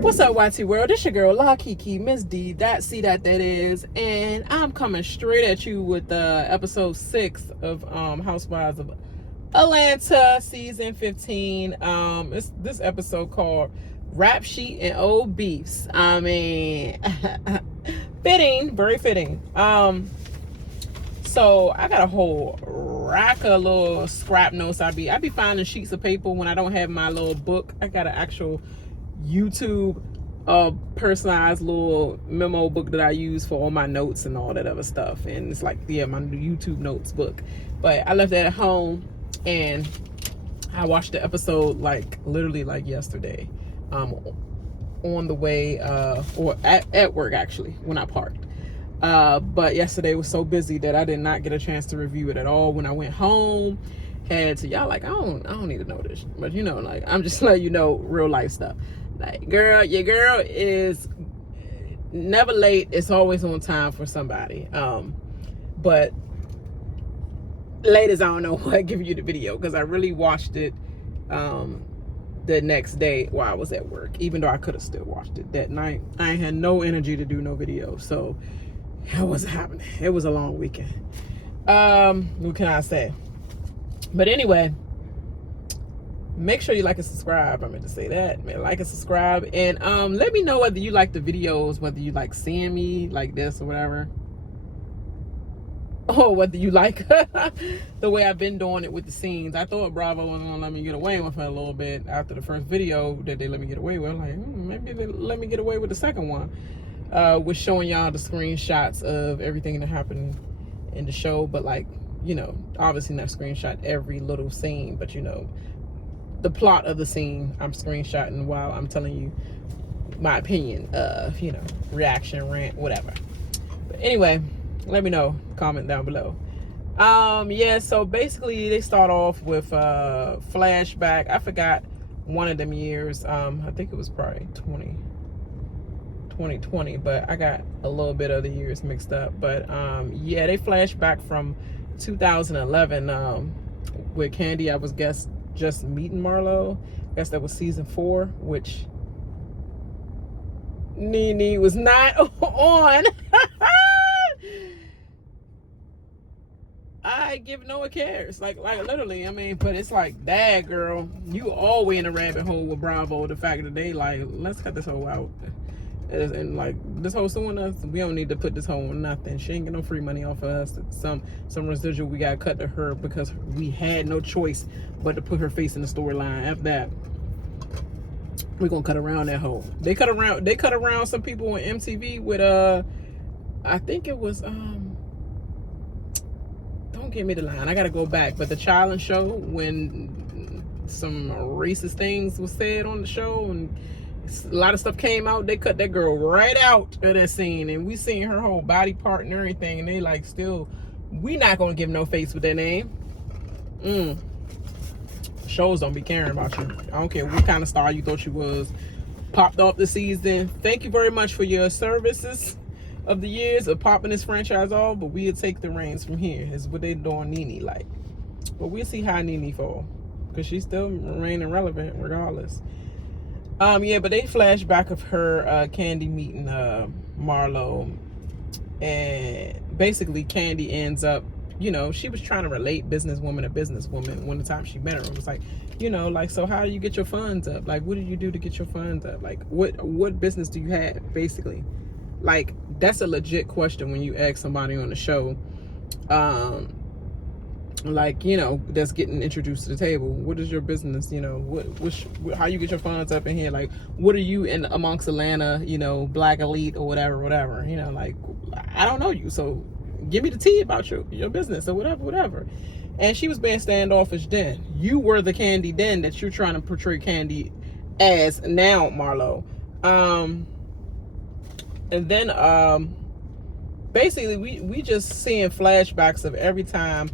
What's up, YT World? This your girl, La Kiki, Miss D, that is, and I'm coming straight at you with episode 6 of Housewives of Atlanta, season 15. It's this episode called Rap Sheet and Old Beefs. I mean, fitting, very fitting. So I got a whole rack of little scrap notes. I be finding sheets of paper when I don't have my little book. I got an actual YouTube personalized little memo book that I use for all my notes and all that other stuff, and it's like, yeah, my YouTube notes book. But I left that at home, and I watched the episode like literally like yesterday, on the way or at work, actually, when I parked. But yesterday was so busy that I did not get a chance to review it at all. When I went home, had to, y'all like, I don't need to know this, but you know, like, I'm just letting you know real life stuff. Like, girl, your girl is never late. It's always on time for somebody. But ladies, I don't know what giving you the video, because I really watched it the next day while I was at work, even though I could have still watched it that night. I had no energy to do no video, so it wasn't happening. It was a long weekend. What can I say? But anyway, make sure you like and subscribe. I meant to say that, man. Like and subscribe, and let me know whether you like the videos, whether you like seeing me like this or whatever, or whether you like the way I've been doing it with the scenes. I thought Bravo wasn't gonna let me get away with it a little bit after the first video that they let me get away with. Like, maybe they let me get away with the second one, with showing y'all the screenshots of everything that happened in the show. But like, you know, obviously not screenshot every little scene, but you know, the plot of the scene I'm screenshotting while I'm telling you my opinion of, you know, reaction, rant, whatever. But anyway, let me know, comment down below. Yeah, so basically they start off with flashback. I forgot one of them years. I think it was probably 2020, but I got a little bit of the years mixed up. But yeah, they flash back from 2011, with Kandi, I was just meeting Marlo. I guess that was season 4, which Nene was not on. I give no one cares. Like literally, I mean, but it's like, dad, girl, you always in a rabbit hole with Bravo. The fact that they like, let's cut this whole out. And like, this whole suing us, we don't need to put this whole on nothing. She ain't get no free money off of us. Some residual we got cut to her because we had no choice but to put her face in the storyline. After that, we're gonna cut around that hole. They cut around some people on MTV with I think it was don't give me the line, I gotta go back, but the challenge show, when some racist things was said on the show and a lot of stuff came out, they cut that girl right out of that scene, and we seen her whole body part and everything, and they like, still, we not gonna give no face with that name. Shows don't be caring about you. I don't care what kind of star you thought you was. Popped off the season. Thank you very much for your services of the years of popping this franchise off, but we'll take the reins from here, is what they doing Nene like. But we'll see how Nene fall, because she's still remaining relevant regardless. Yeah, but they flash back of her Kandi meeting Marlo, and basically Kandi ends up, you know, she was trying to relate businesswoman to businesswoman when the time she met her. It was like, you know, like, so how do you get your funds up? Like, what did you do to get your funds up? Like, what business do you have, basically? Like, that's a legit question when you ask somebody on the show, like, you know, that's getting introduced to the table. What is your business? You know, how you get your funds up in here? Like, what are you in amongst Atlanta, you know, black elite or whatever, you know, like, I don't know you, so give me the tea about your business or whatever. And she was being standoffish then. You were the Kandi then that you're trying to portray Kandi as now, Marlo. And then basically we just seeing flashbacks of every time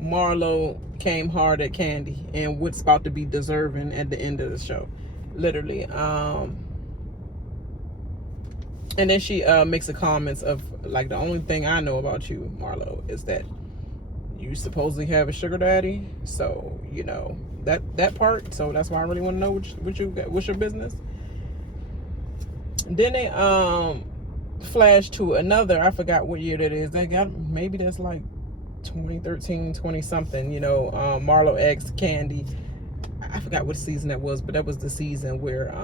Marlo came hard at Kandi and what's about to be deserving at the end of the show, literally. And then she makes a comments of like, the only thing I know about you, Marlo, is that you supposedly have a sugar daddy. So, you know, that part. So that's why I really want to know what's your business. Then they flash to another, I forgot what year that is. They got, maybe that's like 2013, 20 something, you know, Marlo X Kandi. I forgot what season that was, but that was the season where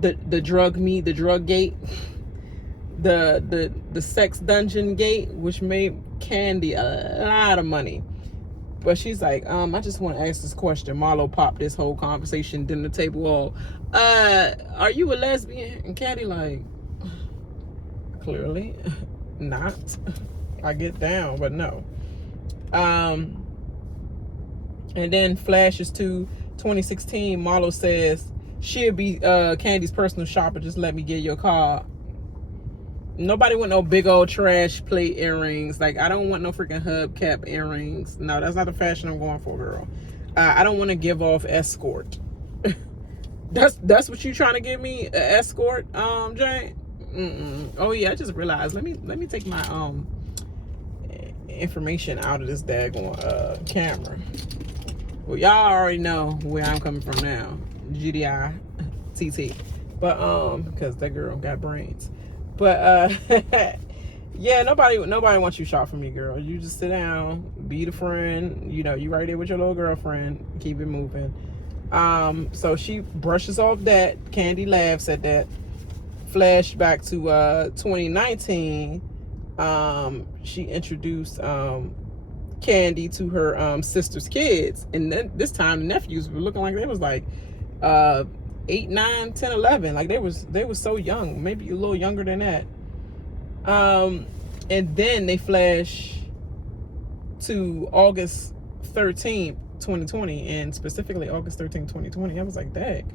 the drug gate, the sex dungeon gate, which made Kandi a lot of money. But she's like, I just want to ask this question. Marlo popped this whole conversation dinner table all, are you a lesbian? And Kandi like, clearly not. I get down, but no. And then flashes to 2016. Marlo says she'll be Kandi's personal shopper. Just let me get your car. Nobody want no big old trash plate earrings. Like, I don't want no freaking hubcap earrings. No, that's not the fashion I'm going for, girl. I don't want to give off escort. That's what you trying to give me, an escort, Jane? Oh yeah, I just realized. Let me take my information out of this daggone camera. Well, y'all already know where I'm coming from now. GDI TT. But because that girl got brains. But yeah, nobody wants you shot for me, girl. You just sit down, be the friend, you know, you right there with your little girlfriend, keep it moving. So she brushes off that. Kandi laughs at that. Flashback to 2019. She introduced Kandi to her sister's kids, and then this time the nephews were looking like they was like 8, 9, 10, 11. Like they was so young, maybe a little younger than that. And then they flash to August 13th, 2020, and specifically August 13th, 2020. I was like, dang,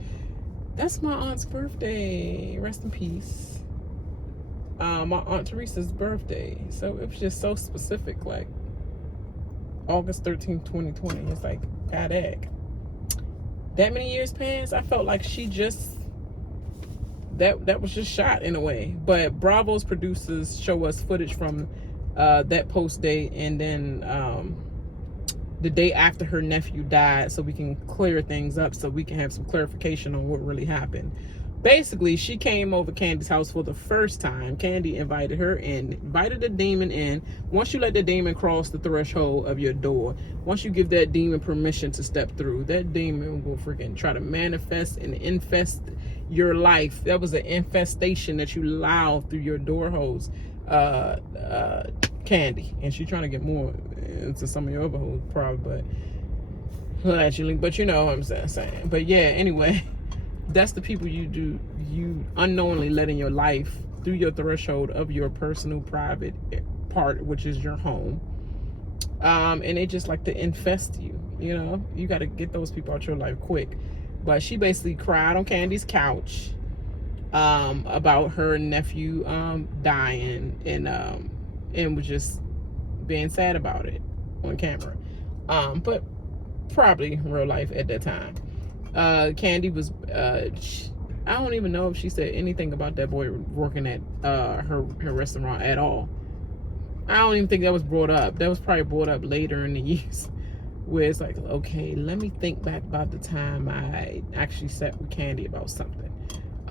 that's my aunt's birthday. Rest in peace. My Aunt Teresa's birthday. So it was just so specific, like August 13th, 2020. It's like, god egg. That many years passed, I felt like she just, that was just shot in a way. But Bravo's producers show us footage from that post day, and then the day after her nephew died, so we can clear things up, so we can have some clarification on what really happened. Basically, she came over Kandi's house for the first time. Kandi invited her in, invited the demon in. Once you let the demon cross the threshold of your door, once you give that demon permission to step through, that demon will freaking try to manifest and infest your life. That was an infestation that you allowed through your door holes, Kandi. And she's trying to get more into some of your other holes, probably, but allegedly. But you know what I'm saying. But yeah, anyway. That's the people you unknowingly let in your life through your threshold of your personal private part, which is your home. And they just like to infest you, you know. You got to get those people out your life quick. But she basically cried on Kandi's couch about her nephew dying, and was just being sad about it on camera. But probably in real life at that time. Kandi was I don't even know if she said anything about that boy working at her restaurant at all. I don't even think that was brought up. That was probably brought up later in the years, where it's like, okay, let me think back about the time I actually sat with Kandi about something.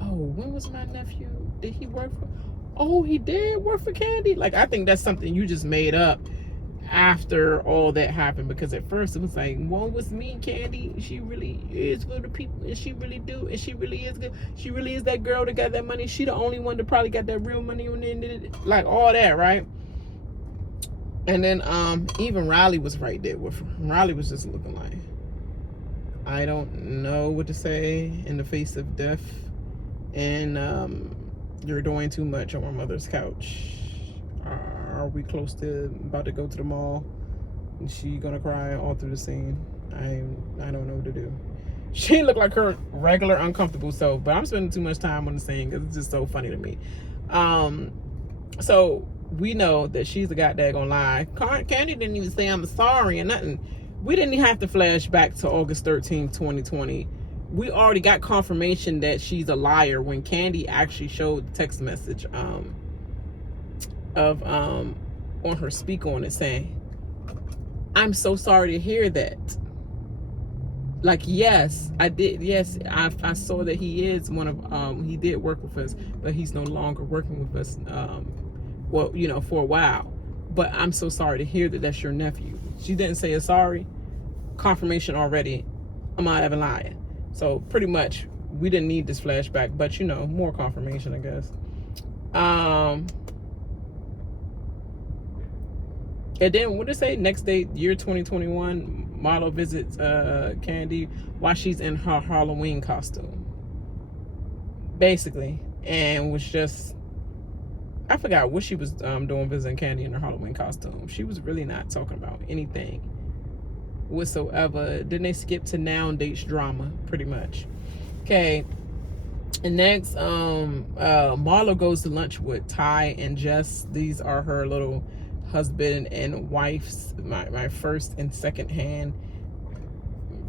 Oh, when was my nephew? Did he work for? Oh, he did work for Kandi. Like, I think that's something you just made up after all that happened, because at first it was like, what was me, Kandi? She really is good to people, and she really do, and she really is good. She really is that girl that got that money. She the only one that probably got that real money on the end of it. Like all that, right? And then even Riley was right there with her. Riley was just looking like, I don't know what to say in the face of death, and you're doing too much on my mother's couch. Are we close to about to go to the mall? And she gonna cry all through the scene. I don't know what to do. She looked like her regular uncomfortable self, but I'm spending too much time on the scene because it's just so funny to me. So we know that she's a goddamn lie. Kandi didn't even say I'm sorry or nothing. We didn't even have to flash back to August 13th, 2020. We already got confirmation that she's a liar when Kandi actually showed the text message of on her speaker on it saying, I'm so sorry to hear that. Like, yes, I did. Yes, I saw that he is one of, he did work with us, but he's no longer working with us, well, you know, for a while. But I'm so sorry to hear that that's your nephew. She didn't say a sorry. Confirmation already. I'm not even lying. So pretty much we didn't need this flashback, but you know, more confirmation, I guess. And then what did it say? Next day, year 2021, Marlo visits Kandi while she's in her Halloween costume. Basically. And was just, I forgot what she was doing visiting Kandi in her Halloween costume. She was really not talking about anything whatsoever. Then they skip to now dates drama, pretty much. Okay. And next, Marlo goes to lunch with Ty and Jess. These are her little husband and wife's, my first and second hand,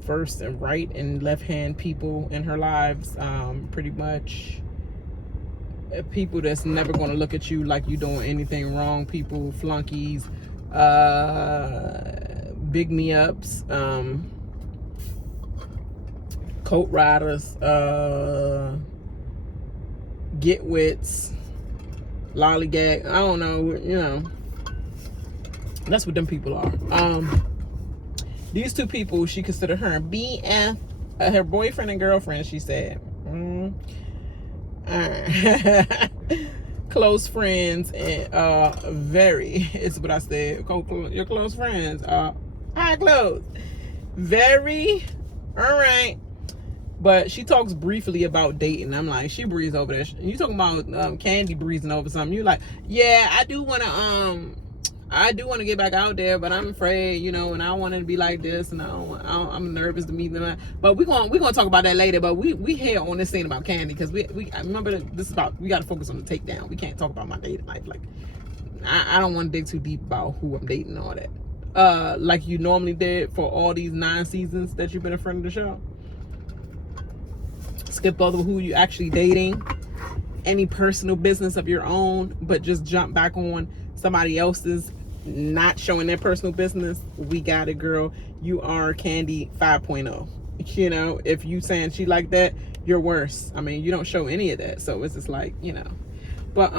first and right and left hand people in her lives. Pretty much people that's never going to look at you like you doing anything wrong. People, flunkies, big me ups, coat riders, get wits, lollygag. I don't know, you know. That's what them people are. These two people, she considered her BF, her boyfriend and girlfriend, she said. Close friends and very, it's what I said. Your close friends. How close? Very. All right. But she talks briefly about dating. I'm like, she breezed over there. You talking about Kandi breezing over something? You like, yeah, I do want to get back out there, but I'm afraid, you know, and I don't want it to be like this, and I'm nervous to meet them. But we're gonna talk about that later. But we here on this thing about Kandi because I remember this is about, we got to focus on the takedown. We can't talk about my dating life. Like, I don't want to dig too deep about who I'm dating and all that. Like you normally did for all these 9 seasons that you've been a friend of the show. Skip over who you actually dating, any personal business of your own, but just jump back on somebody else's not showing their personal business. We got it, girl. You are Kandi 5.0. You know, if you saying she like that, you're worse. I mean, you don't show any of that, so it's just like, you know. But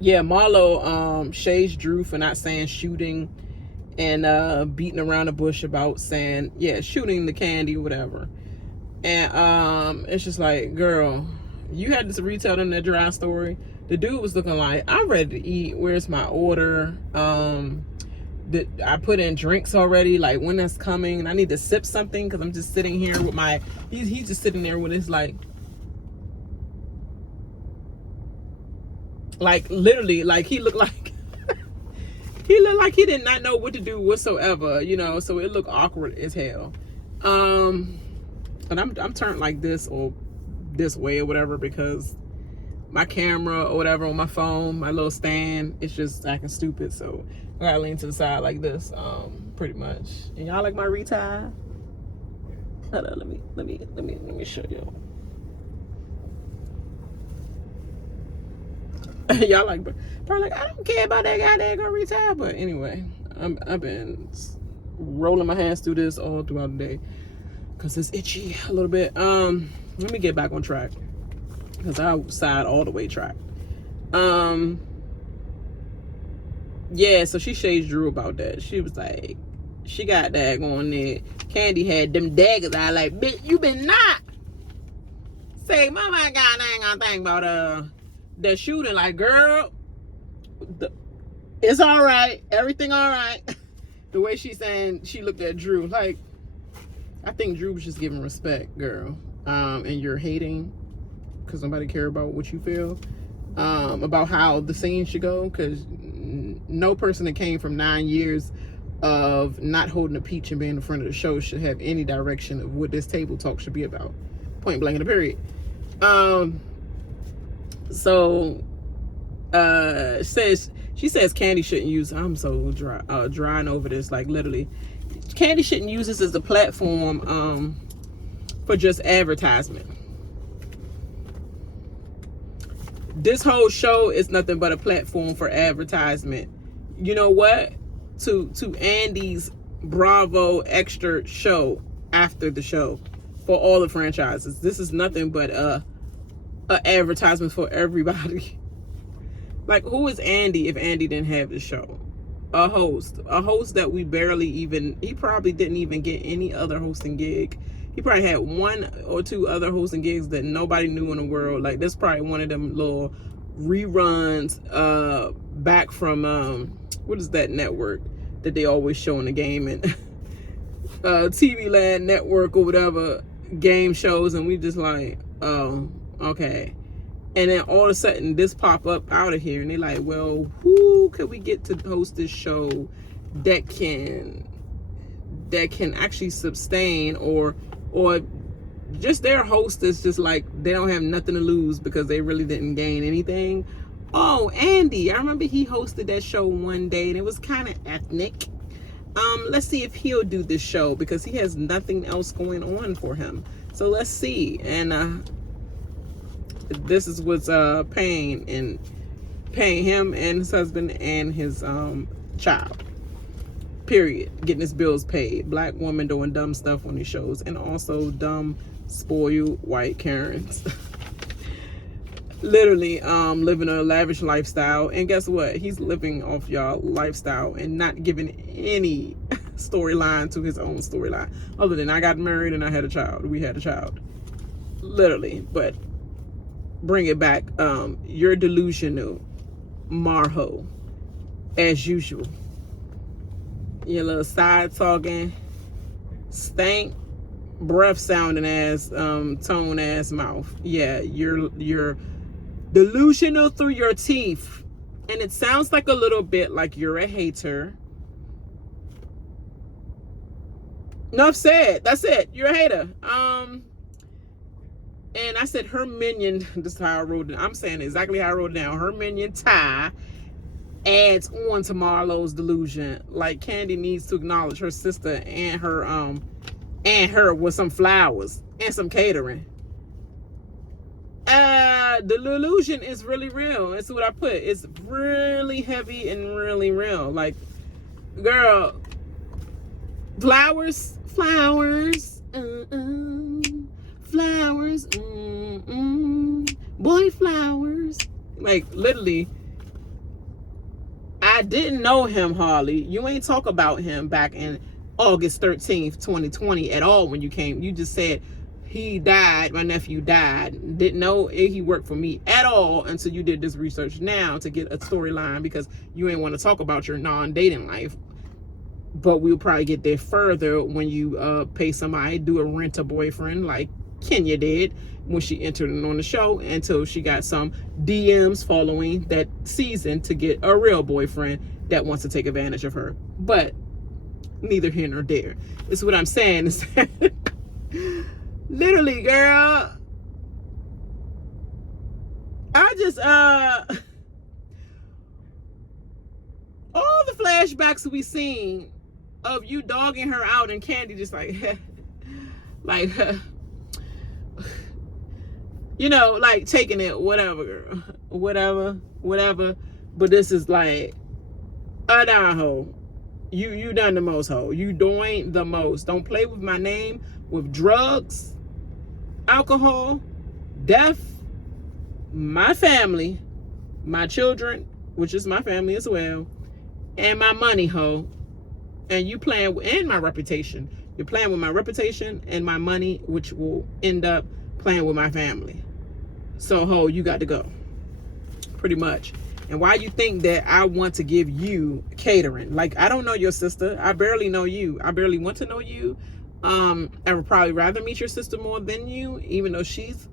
yeah, Marlo shades Drew for not saying shooting and beating around the bush about saying, yeah, shooting the Kandi, whatever. And it's just like, girl, you had to retell them that dry story. The dude was looking like, I'm ready to eat. Where's my order? I put in drinks already. Like, when that's coming? And I need to sip something because I'm just sitting here with my. He's just sitting there with his like literally, like he looked like he looked like he did not know what to do whatsoever. You know, so it looked awkward as hell. And I'm turned like this or this way or whatever because my camera or whatever on my phone, my little stand, it's just acting stupid. So I gotta lean to the side like this, pretty much. And y'all like my retie? Hold on, let me show you. Y'all like, probably like, I don't care about that guy that gonna retire. But anyway, I've been rolling my hands through this all throughout the day because it's itchy a little bit. Let me get back on track because I side all the way track. Yeah, so she shades Drew about that. She was like, she got that going there. Kandi had them daggers. I like, bitch, you been not say, mama, God, I ain't gonna think about the shooting. Like, girl, it's all right, everything all right. The way she's saying, she looked at Drew like, I think Drew was just giving respect, girl. And you're hating because nobody care about what you feel about how the scene should go, because no person that came from 9 years of not holding a peach and being in front of the show should have any direction of what this table talk should be about. Point blank in the period. So she says Kandi shouldn't use, I'm so drying over this, like literally Kandi shouldn't use this as a platform for just advertisement. This whole show is nothing but a platform for advertisement. You know what? to Andy's Bravo extra show after the show for all the franchises. This is nothing but a advertisement for everybody. Like, who is Andy if Andy didn't have the show? A host that we barely even, he probably didn't even get any other hosting gig. He probably had 1 or 2 other hosting gigs that nobody knew in the world. Like, that's probably one of them little reruns back from what is that network that they always show in the game, and TV Land Network or whatever, game shows, and we just like, oh, okay. And then all of a sudden this pop up out of here, and they're like, well, who could we get to host this show that can actually sustain, or just their host is just like, they don't have nothing to lose because they really didn't gain anything. Oh, Andy, I remember he hosted that show one day, and it was kind of ethnic. Let's see if he'll do this show, because he has nothing else going on for him. So let's see. And this is what's paying him and his husband and his child, period. Getting his bills paid. Black woman doing dumb stuff on these shows, and also dumb spoiled white Karens. Literally living a lavish lifestyle, and guess what, he's living off y'all lifestyle and not giving any storyline to his own storyline, other than I got married and I had a child, we had a child, literally. But bring it back. You're delusional, Marlo, as usual. Your little side talking, stank breath sounding ass, tone ass mouth. Yeah, you're delusional through your teeth, and it sounds like a little bit like you're a hater. Enough said. That's it. You're a hater. And I said her minion. This is how I wrote it. I'm saying exactly how I wrote it down. Her minion Ty adds on to Marlo's delusion. Like, Kandi needs to acknowledge her sister and her with some flowers and some catering. The delusion is really real. That's what I put. It's really heavy and really real. Like, girl, flowers, flowers, boy, flowers. Like, literally, I didn't know him, Harley. You ain't talk about him back in August 13th, 2020 at all when you came. You just said, he died, my nephew died. Didn't know he worked for me at all until you did this research now to get a storyline, because you ain't want to talk about your non-dating life. But we'll probably get there further when you pay somebody, do a rent-a-boyfriend like Kenya did when she entered on the show, until she got some DMs following that season to get a real boyfriend that wants to take advantage of her. But neither here nor there. It's what I'm saying is that literally, girl, I just all the flashbacks we seen of you dogging her out, and Kandi just like like you know, like taking it, whatever, girl, whatever. But this is like, nah, ho, you done the most, ho. You doing the most. Don't play with my name with drugs, alcohol, death, my family, my children, which is my family as well, and my money, ho. And you playing with, and my reputation. You're playing with my reputation and my money, which will end up playing with my family. So, ho, you got to go. Pretty much. And why you think that I want to give you catering? Like, I don't know your sister. I barely know you. I barely want to know you. I would probably rather meet your sister more than you, even though she's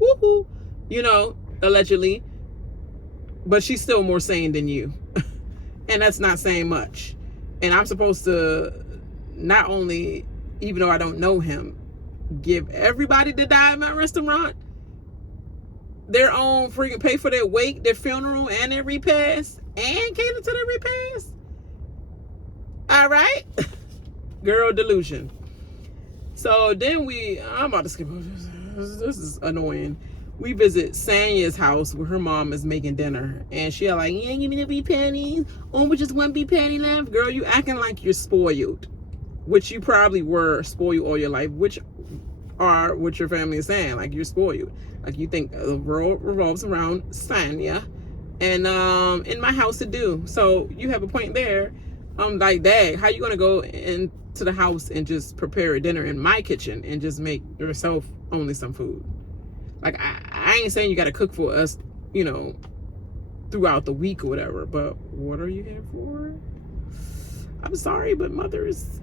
woohoo, you know, allegedly. But she's still more sane than you. And that's not saying much. And I'm supposed to not only, even though I don't know him, give everybody that died at my restaurant their own freaking, pay for their wake, their funeral, and their repast, and cater to their repast. All right. Girl, delusion. So then I'm about to skip over this. This is annoying. we visit Sanya's house where her mom is making dinner, and she like, you ain't giving me pennies. Oh, we just one big penny left. Girl, you acting like you're spoiled, which you probably were spoiled all your life, which are what your family is saying. Like, you're spoiled. Like, you think the world revolves around Sanya and in my house to do. So you have a point there. Like, dang, how you gonna go into the house and just prepare a dinner in my kitchen and just make yourself only some food? Like, I ain't saying you gotta cook for us, you know, throughout the week or whatever, but what are you here for? I'm sorry, but mothers,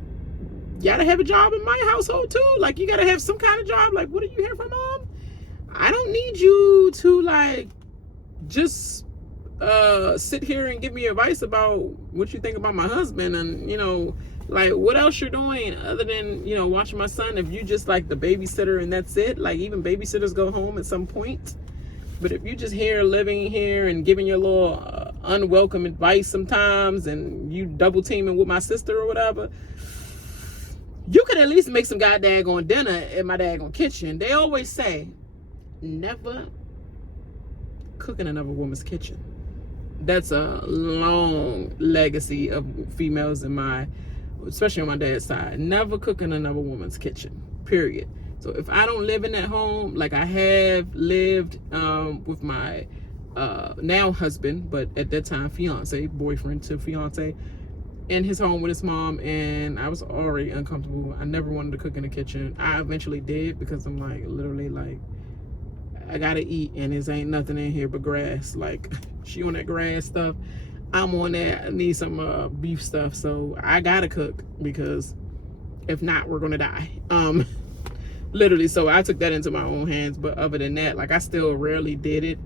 you gotta have a job in my household too. Like, you gotta have some kind of job. Like, what are you here for, Mom? I don't need you to, like, just sit here and give me advice about what you think about my husband, and, you know, like, what else you're doing other than, you know, watching my son. If you just like the babysitter and that's it, like, even babysitters go home at some point. But if you just here living here and giving your little unwelcome advice sometimes, and you double teaming with my sister or whatever, you could at least make some goddamn dinner in my daggone kitchen. They always say, never cook in another woman's kitchen. That's a long legacy of females in my, especially on my dad's side. Never cook in another woman's kitchen, period. So if I don't live in that home, like I have lived with my now husband, but at that time fiance, boyfriend to fiance, in his home with his mom, and I was already uncomfortable. I never wanted to cook in the kitchen. I eventually did, because I'm like, literally, like, I gotta eat, and there's ain't nothing in here but grass. Like, she on that grass stuff, I'm on that. I need some beef stuff, so I gotta cook, because if not, we're gonna die. Literally. So I took that into my own hands. But other than that, like, I still rarely did it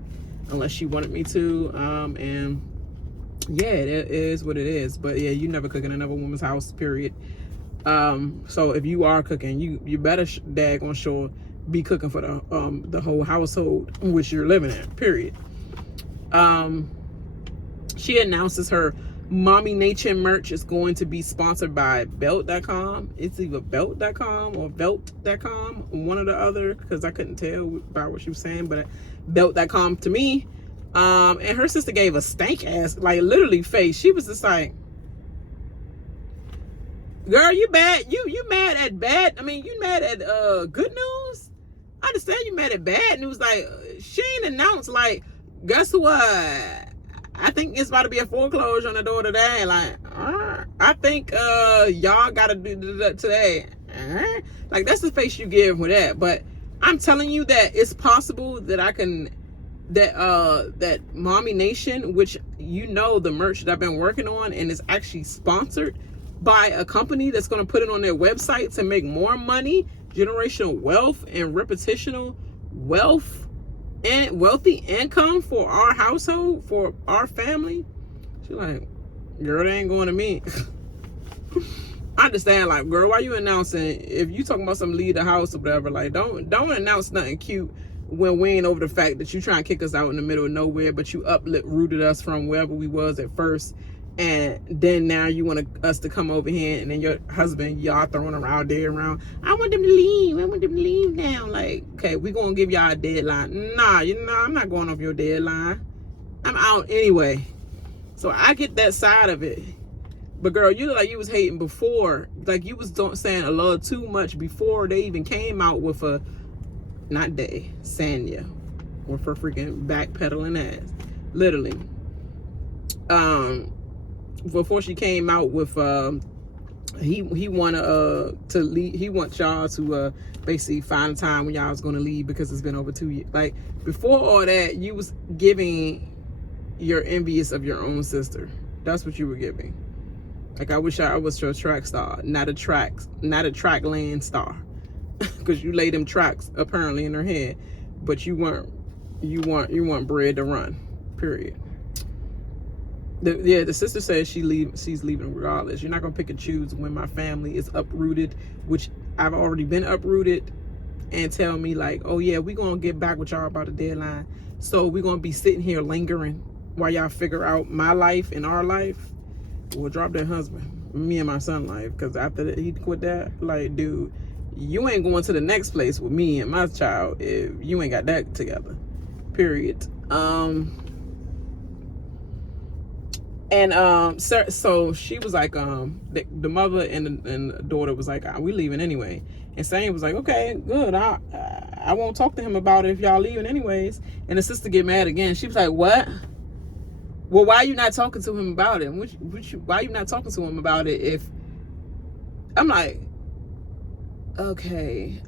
unless she wanted me to. And yeah, it is what it is. But yeah, you never cook in another woman's house, period. So if you are cooking, you better daggone sure be cooking for the whole household in which you're living in, period. She announces her Mommy Nature merch is going to be sponsored by belt.com. It's either belt.com or belt.com, one or the other, because I couldn't tell by what she was saying, but belt.com to me. And her sister gave a stank ass, like, literally face. She was just like, girl, you bad. You mad at bad? I mean, you mad at good news? I understand you mad at bad news. Like, she ain't announced, like, guess what? I think it's about to be a foreclosure on the door today. Like, I think y'all gotta do that today. Like, that's the face you give with that. But I'm telling you that it's possible that I can, that Mommy Nation, which, you know, the merch that I've been working on, and is actually sponsored by a company that's going to put it on their website to make more money, generational wealth, and reputational wealth and wealthy income for our household, for our family. She's like, girl, they ain't going to me. I understand, like, girl, why you announcing? If you talking about some leave the house or whatever, like, don't announce nothing cute when we ain't over the fact that you trying to kick us out in the middle of nowhere, but you uprooted us from wherever we was at first, and then now you want us to come over here, and then your husband, y'all throwing around there around, I want them to leave now. Like, okay, we gonna give y'all a deadline. Nah, I'm not going off your deadline. I'm out anyway. So I get that side of it. But girl, you look like you was hating before. Like, you was saying a little too much before they even came out with a, not they, Sanya, with her freaking backpedaling ass. Literally. Before she came out with he wanted to leave. He wants y'all to basically find a time when y'all was gonna leave, because it's been over 2 years. Like, before all that, you was giving you're envious of your own sister. That's what you were giving. Like, I wish I was your track star, not a track land star, because you laid them tracks apparently in her head, but you want bread to run, period. The sister says she's leaving regardless. You're not gonna pick and choose when my family is uprooted, which I've already been uprooted, and tell me like, oh yeah, we're gonna get back with y'all about the deadline. So we're gonna be sitting here lingering while y'all figure out my life and our life. We'll drop that husband, me and my son life, because after that, he quit that. Like, dude, you ain't going to the next place with me and my child if you ain't got that together. Period. So she was like, the mother and the daughter was like, we leaving anyway. And Sam was like, okay, good. I won't talk to him about it if y'all leaving anyways. And the sister get mad again. She was like, what? Well, why are you not talking to him about it? Why are you not talking to him about it if... I'm like, okay,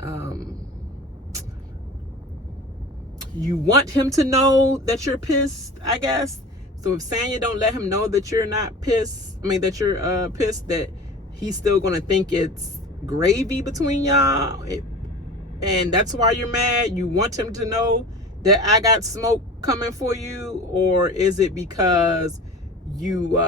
you want him to know that you're pissed, I guess. So if Sanya don't let him know that you're not pissed, that you're pissed, that he's still gonna think it's gravy between y'all, and that's why you're mad. You want him to know that I got smoke coming for you, or is it because you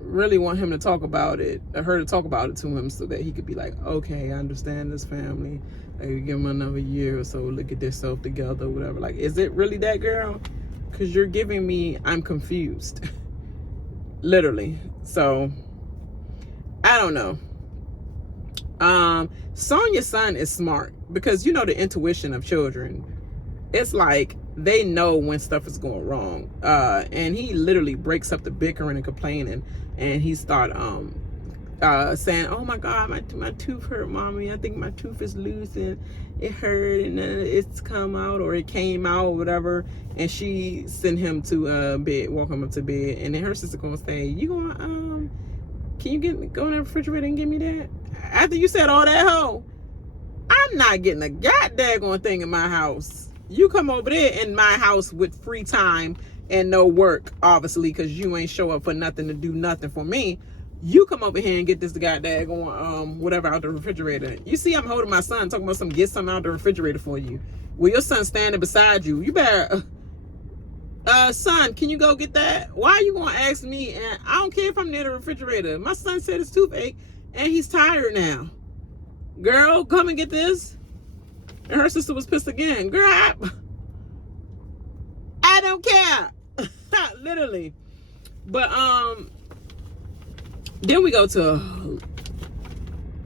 really want him to talk about it, or her to talk about it to him, so that he could be like, okay, I understand this family. Like, give him another year or so, look at themselves together, whatever. Like, is it really that, girl? Because you're giving me, I'm confused. Literally. So, I don't know. Sonya's son is smart, because you know the intuition of children. It's like they know when stuff is going wrong. And he literally breaks up the bickering and complaining, and he start saying, oh my God, my tooth hurt, mommy. I think my tooth is loose and it hurt, and then it's come out, or it came out, or whatever. And she sent him to bed, walk him up to bed, and then her sister gonna say, you gonna can you go in the refrigerator and give me that? After you said all that, hoe, I'm not getting a goddamn thing in my house. You come over there in my house with free time and no work, obviously, because you ain't show up for nothing to do nothing for me. You come over here and get this goddamn whatever out the refrigerator. You see, I'm holding my son, talking about get something out the refrigerator for you. Well, your son's standing beside you. You better, son, can you go get that? Why are you gonna ask me? And I don't care if I'm near the refrigerator. My son said his toothache and he's tired now. Girl, come and get this. And her sister was pissed again. Girl, I don't care. Literally. But then we go to,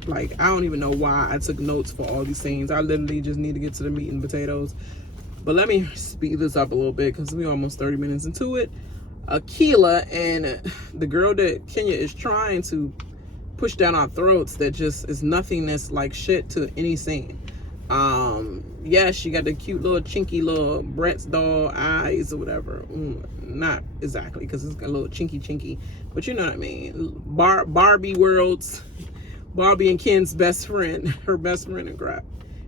like, I don't even know why I took notes for all these scenes. I literally just need to get to the meat and potatoes. But let me speed this up a little bit, because we're almost 30 minutes into it. Akila and the girl that Kenya is trying to push down our throats, that just is nothingness like shit to any scene. Yeah, she got the cute little chinky little Bratz doll eyes or whatever. Not exactly, because it's got a little chinky, but you know what I mean. Barbie worlds, Barbie and Ken's best friend, her best friend and crap.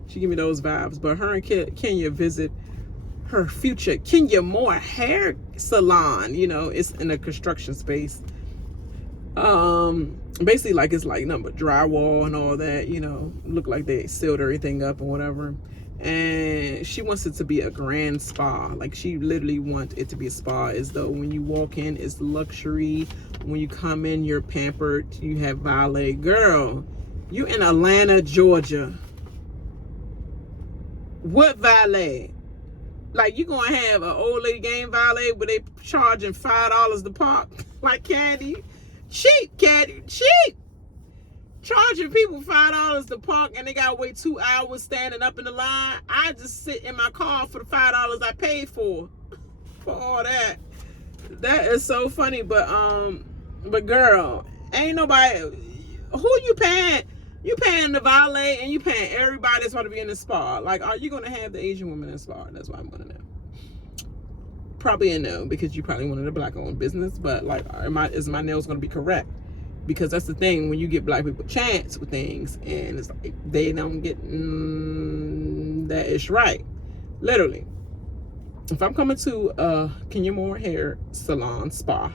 She give me those vibes. But her and Kenya visit her future Kenya Moore hair salon. You know, it's in a construction space. Basically, like, it's like nothing but drywall and all that, you know, look like they sealed everything up or whatever. And she wants it to be a grand spa. Like, she literally wants it to be a spa, as though when you walk in, it's luxury. When you come in, you're pampered, you have valet. Girl, you in Atlanta, Georgia. What valet? Like, you gonna have an old lady game valet where they charging $5 to park? Like Kandi? Cheap, Kandi, cheap. Charging people $5 to park, and they gotta wait 2 hours standing up in the line. I just sit in my car for the $5 I paid for all that. That is so funny. But girl, ain't nobody. Who you paying? You paying the valet, and you paying everybody that's want to be in the spa. Like, are you gonna have the Asian woman in the spa? That's what I'm gonna know. Probably a no, because you probably wanted a black-owned business. But like, is my nails gonna be correct? Because that's the thing, when you get black people chance with things, and it's like they don't get that ish right. Literally, if I'm coming to Kenya Moore hair salon spa,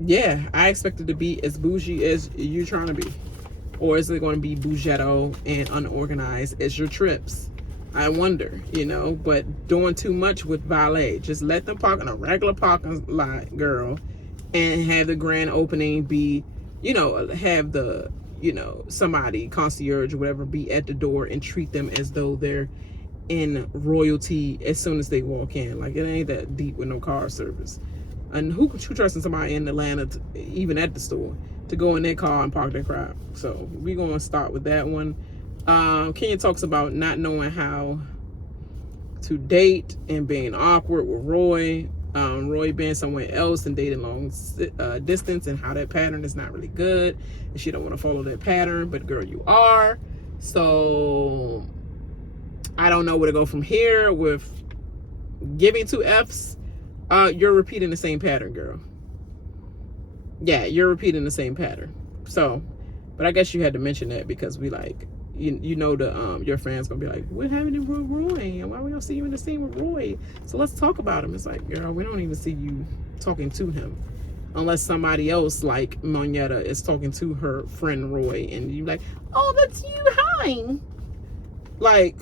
yeah, I expect it to be as bougie as you're trying to be, or is it going to be bougetto and unorganized as your trips? I wonder, you know. But doing too much with valet, just let them park in a regular parking lot, girl, and have the grand opening be, you know, have the, you know, somebody, concierge or whatever, be at the door and treat them as though they're in royalty as soon as they walk in. Like, it ain't that deep with no car service. And who trusting somebody in Atlanta, even at the store, to go in their car and park their crap? So we're going to start with that one. Kenya talks about not knowing how to date and being awkward with Roy. Roy being somewhere else and dating long distance, and how that pattern is not really good. And she don't want to follow that pattern, but girl, you are. So I don't know where to go from here with giving 2 Fs. You're repeating the same pattern, girl. Yeah, you're repeating the same pattern. So, but I guess you had to mention that because we like, you know, your fans gonna be like, what happened to Roy? And why we don't see you in the scene with Roy? So let's talk about him. It's like, girl, we don't even see you talking to him, unless somebody else like Moneta is talking to her friend Roy, and you like, oh, that's you, hi. Like,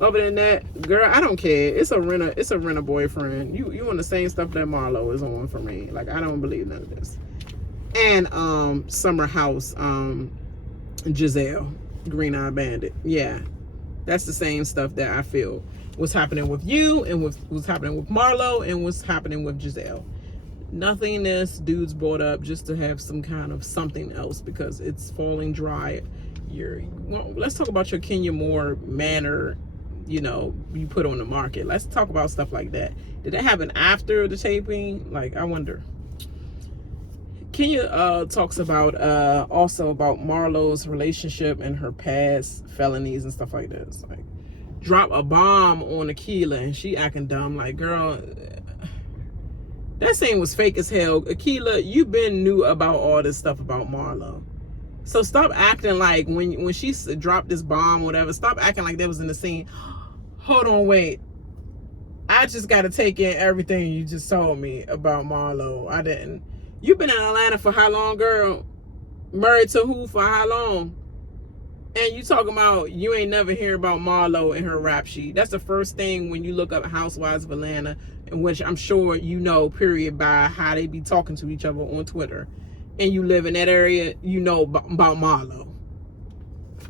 other than that, girl, I don't care. It's a renter boyfriend. You on the same stuff that Marlo is on for me. Like, I don't believe none of this. And Summer House, Giselle, Green Eye Bandit. Yeah, that's the same stuff that I feel was happening with you, and what's happening with Marlo, and what's happening with Giselle. Nothingness dudes brought up just to have some kind of something else, because it's falling dry. Let's talk about your Kenya Moore manner, you know, you put on the market. Let's talk about stuff like that. Did that happen after the taping? Like, I wonder. Kenya talks about also about Marlo's relationship and her past felonies and stuff like this. Like, drop a bomb on Akilah and she acting dumb. Like, girl, that scene was fake as hell. Akilah, you been knew about all this stuff about Marlo. So stop acting like when she dropped this bomb or whatever, stop acting like that was in the scene. Hold on, wait. I just got to take in everything you just told me about Marlo. I didn't. You've been in Atlanta for how long, girl? Married to who for how long? And you talking about you ain't never hear about Marlo and her rap sheet. That's the first thing when you look up Housewives of Atlanta, in which I'm sure you know, period, by how they be talking to each other on Twitter. And you live in that area, you know about Marlo.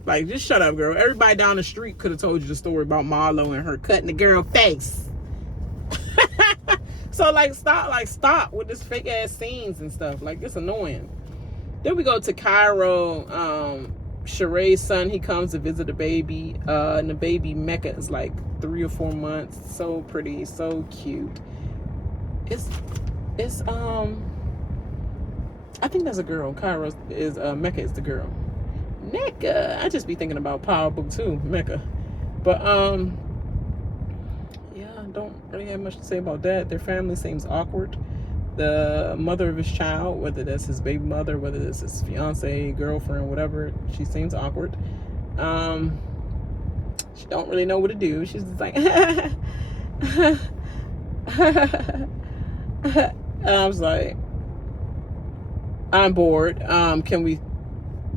Like, just shut up, girl. Everybody down the street could have told you the story about Marlo and her cutting the girl face. So, like, stop with this fake ass scenes and stuff. Like, it's annoying. Then we go to Cairo. Sheree's son, he comes to visit the baby. And the baby Mecca is like 3 or 4 months. So pretty, so cute. It's I think that's a girl. Cairo is Mecca is the girl. Mecca. I just be thinking about Power Book 2, Mecca. But yeah, I don't really have much to say about that. Their family seems awkward. The mother of his child, whether that's his baby mother, whether that's his fiance, girlfriend, whatever, she seems awkward. She don't really know what to do. She's just like I was like, I'm bored. Can we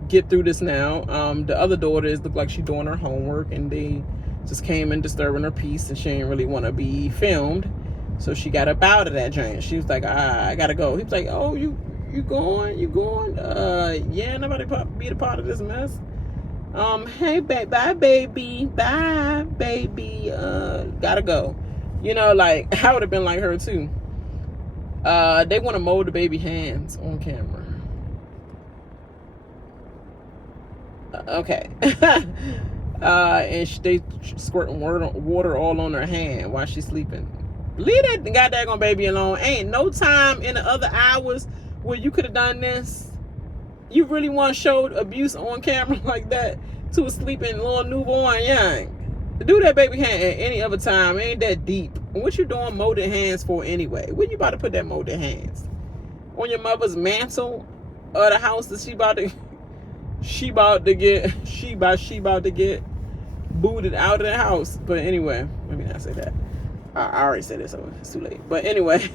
get through this now? The other daughters look like she's doing her homework, and they just came in disturbing her peace, and she didn't really want to be filmed. So she got up out of that joint. She was like, I gotta go. He was like, oh, you going? You going? Yeah, nobody be a part of this mess. Hey, bye, baby. Bye, baby. Gotta go. You know, like, I would have been like her, too. They want to mold the baby hands on camera. Okay. And they squirting water all on her hand while she's sleeping. Leave that goddamn baby alone. Ain't no time in the other hours where you could have done this. You really want to show abuse on camera like that to a sleeping little newborn young? Do that baby hand at any other time. It ain't that deep. What you doing molded hands for anyway? When you about to put that molded hands? On your mother's mantle of the house that she about to get booted out of the house. But anyway, let me not say that. I already said it, so it's too late. But anyway,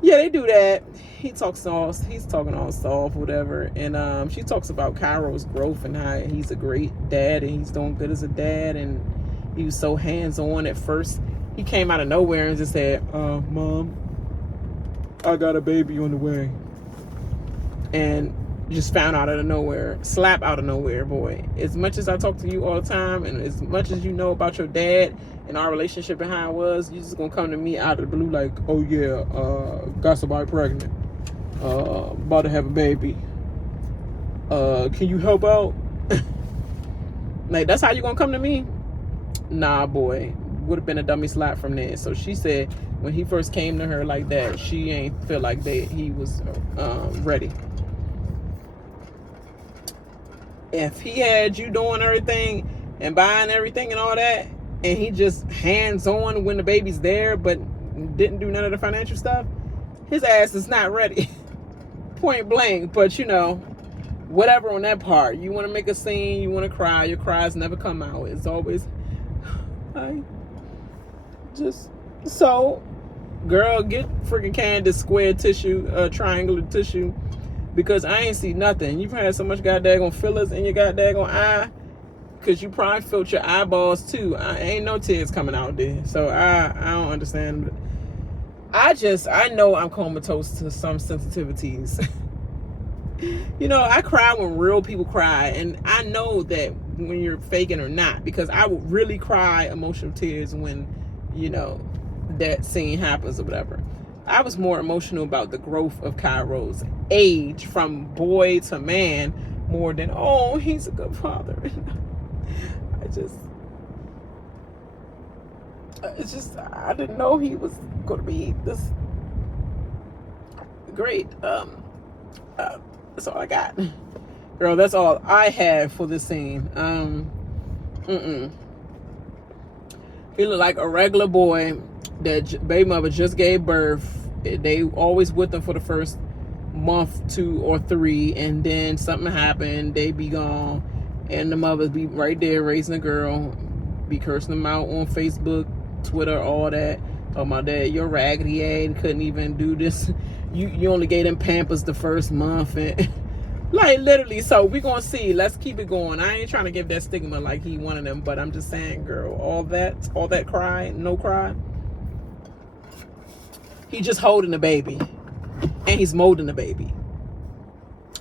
yeah, they do that. He's talking all soft, whatever. And she talks about Cairo's growth and how he's a great dad and he's doing good as a dad. And he was so hands-on at first. He came out of nowhere and just said, Mom, I got a baby on the way. And Just found out of nowhere, slap out of nowhere, boy. As much as I talk to you all the time, and as much as you know about your dad and our relationship and how it was, you just gonna come to me out of the blue like, oh yeah, got somebody pregnant, about to have a baby. Can you help out? Like, that's how you gonna come to me? Nah, boy. Would have been a dummy slap from there. So she said when he first came to her like that, she ain't feel like he was ready. If he had you doing everything and buying everything and all that, and he just hands-on when the baby's there but didn't do none of the financial stuff, his ass is not ready. Point blank. But you know, whatever on that part. You want to make a scene, you want to cry, your cries never come out. It's always, so, girl, get freaking Kandi square tissue, triangular tissue, because I ain't see nothing. You've had so much goddamn fillers in your goddamn eye, because you probably filled your eyeballs too. Ain't no tears coming out there. So I don't understand. I know I'm comatose to some sensitivities. You know, I cry when real people cry, and I know that when you're faking or not, because I would really cry emotional tears when, you know, that scene happens or whatever. I was more emotional about the growth of Cairo's age from boy to man more than, oh, he's a good father. I didn't know he was going to be this great. That's all I got. Girl, that's all I have for this scene. He looked like a regular boy that baby mother just gave birth. They always with him for the first month, 2 or 3, and then something happened, they be gone, and the mothers be right there raising a girl, be cursing them out on Facebook, Twitter, all that. Oh, my dad, you're raggedy ass, couldn't even do this. You only gave them Pampers the first month, and like literally. So we gonna see. Let's keep it going. I ain't trying to give that stigma like he one of them, but I'm just saying, girl, all that cry, no cry. He just holding the baby, and he's molding the baby,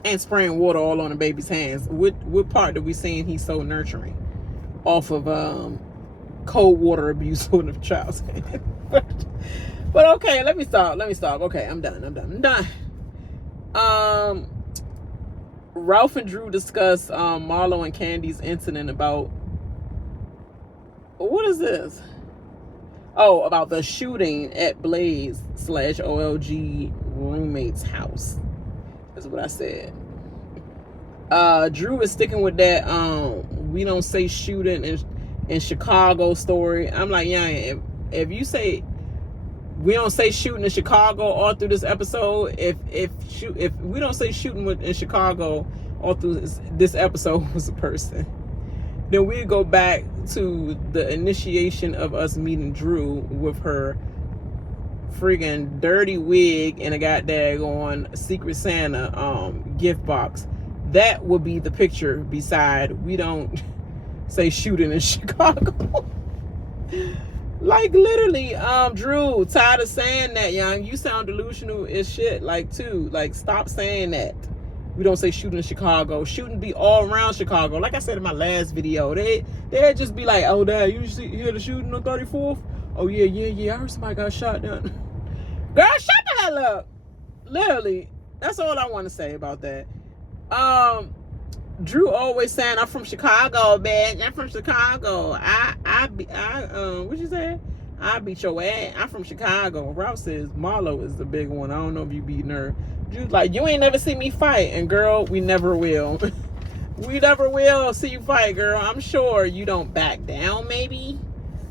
and spraying water all on the baby's hands. What part do we seeing he's so nurturing off of cold water abuse on the child's hand? But okay, let me stop. Okay, I'm done. Ralph and Drew discuss Marlo and Kandi's incident about, what is this? Oh, about the shooting at Blaze / OLG roommate's house. That's what I said. Drew is sticking with that we don't say shooting in Chicago story. I'm like, yeah, if you say we don't say shooting in Chicago all through this episode, if we don't say shooting in Chicago all through this episode was a person, then we go back to the initiation of us meeting Drew with her friggin' dirty wig and a goddamn Secret Santa gift box. That would be the picture beside we don't say shooting in Chicago. Like literally, Drew, tired of saying that, young. You sound delusional as shit, like too. Like, stop saying that. We don't say shooting in Chicago. Shooting be all around Chicago. Like I said in my last video, they'd just be like, oh, Dad, you hear the shooting on 34th? Oh yeah. I heard somebody got shot down. Girl, shut the hell up. Literally, that's all I want to say about that. Drew always saying, I'm from Chicago, man. I'm from Chicago. What you say? I beat your ass. I'm from Chicago. Ralph says Marlo is the big one. I don't know if you beating her. Drew's like, you ain't never see me fight. And girl, we never will. We never will see you fight, girl. I'm sure you don't back down, maybe.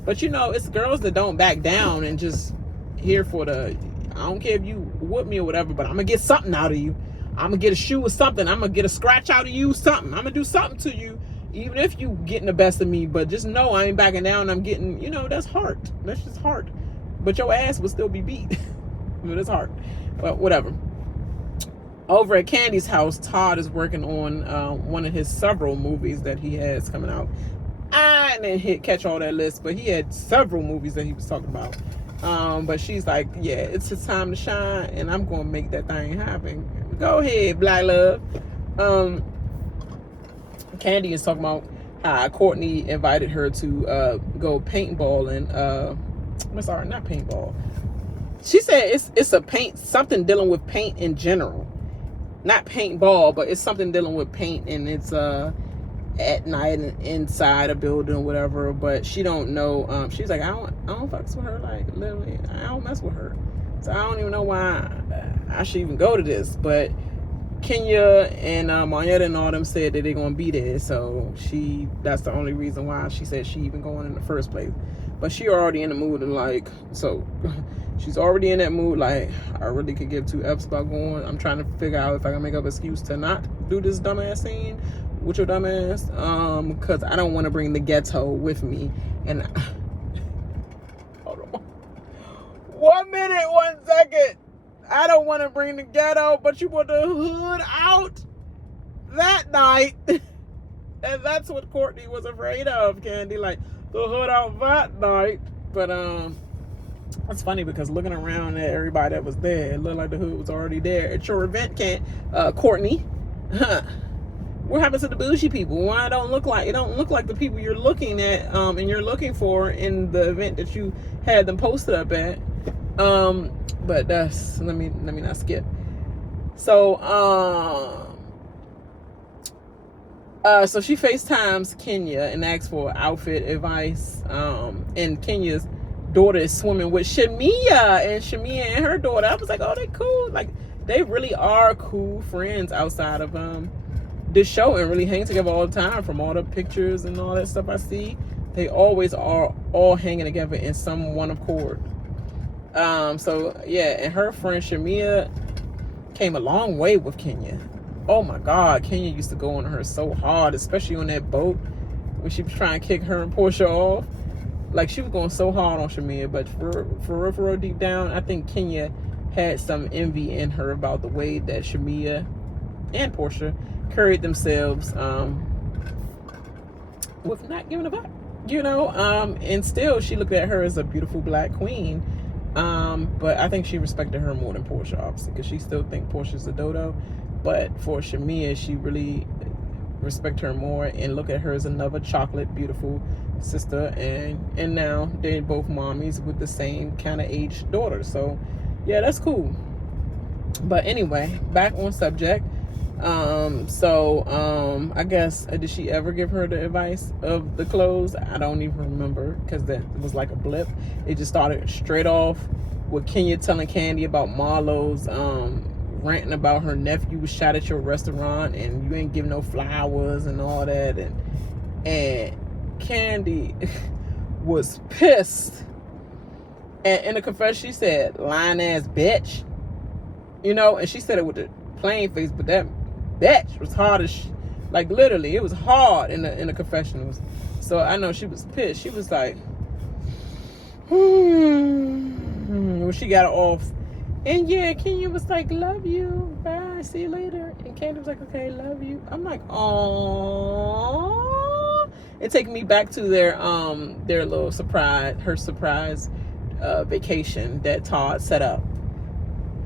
But you know, it's girls that don't back down and just here for the, I don't care if you whoop me or whatever, but I'm going to get something out of you. I'm going to get a shoe or something. I'm going to get a scratch out of you, something. I'm going to do something to you, even if you getting the best of me. But just know I ain't backing down. I'm getting, you know, that's heart. That's just heart. But your ass will still be beat. But it's heart. But whatever. Over at Kandi's house, Todd is working on one of his several movies that he has coming out. I didn't catch all that list, but he had several movies that he was talking about. But she's like, yeah, it's his time to shine, and I'm going to make that thing happen. Go ahead, Black Love. Kandi is talking about how Courtney invited her to go paintballing. I'm sorry, not paintball. She said it's a paint, something dealing with paint in general. Not paintball, but it's something dealing with paint, and it's at night and inside a building or whatever. But she don't know. She's like, I don't fucks with her. Like, literally, I don't mess with her. So I don't even know why I should even go to this. But Kenya and Marietta and all them said that they're gonna be there, so that's the only reason why she said she even going in the first place. But she already in the mood and like, so she's already in that mood like, I really could give two F's about going. I'm trying to figure out if I can make up an excuse to not do this dumbass scene with your dumbass, because I don't want to bring the ghetto with me. And hold on 1 minute 1 second. I don't want to bring the ghetto, but you want the hood out that night. And that's what Courtney was afraid of, Kandi. Like, the hood out that night. But it's funny because looking around at everybody that was there, it looked like the hood was already there. At your event, Courtney, what happened to the bougie people? Why it don't look like the people you're looking at and you're looking for in the event that you had them posted up at. But that's, let me not skip. So so she FaceTimes Kenya and asks for outfit advice. And Kenya's daughter is swimming with Shamia, and her daughter. I was like, oh, they cool. Like, they really are cool friends outside of this show, and really hang together all the time. From all the pictures and all that stuff I see, they always are all hanging together in some one accord. So yeah, and her friend Shamia came a long way with Kenya. Oh my God, Kenya used to go on her so hard, especially on that boat when she was trying to kick her and Portia off. Like, she was going so hard on Shamia, but for real, deep down, I think Kenya had some envy in her about the way that Shamia and Portia carried themselves, with not giving a fuck, and still she looked at her as a beautiful black queen. But I think she respected her more than Portia, obviously, because she still think Portia's a dodo. But for Shamia, she really respect her more and look at her as another chocolate, beautiful sister. And now they're both mommies with the same kind of age daughter. So yeah, that's cool. But anyway, back on subject. I guess, did she ever give her the advice of the clothes? I don't even remember, because that was like a blip. It just started straight off with Kenya telling Kandi about Marlo's ranting about her nephew was shot at your restaurant and you ain't give no flowers and all that, and Kandi was pissed. And in the confession, she said, lying ass bitch, and she said it with a plain face, but that bitch was hard as like, literally, it was hard in the confessionals. So I know she was pissed. She was like, when she got off. And yeah, Kenya was like, love you, bye, see you later. And Kandi was like, okay, love you. I'm like, aww. It taking me back to their little surprise vacation that Todd set up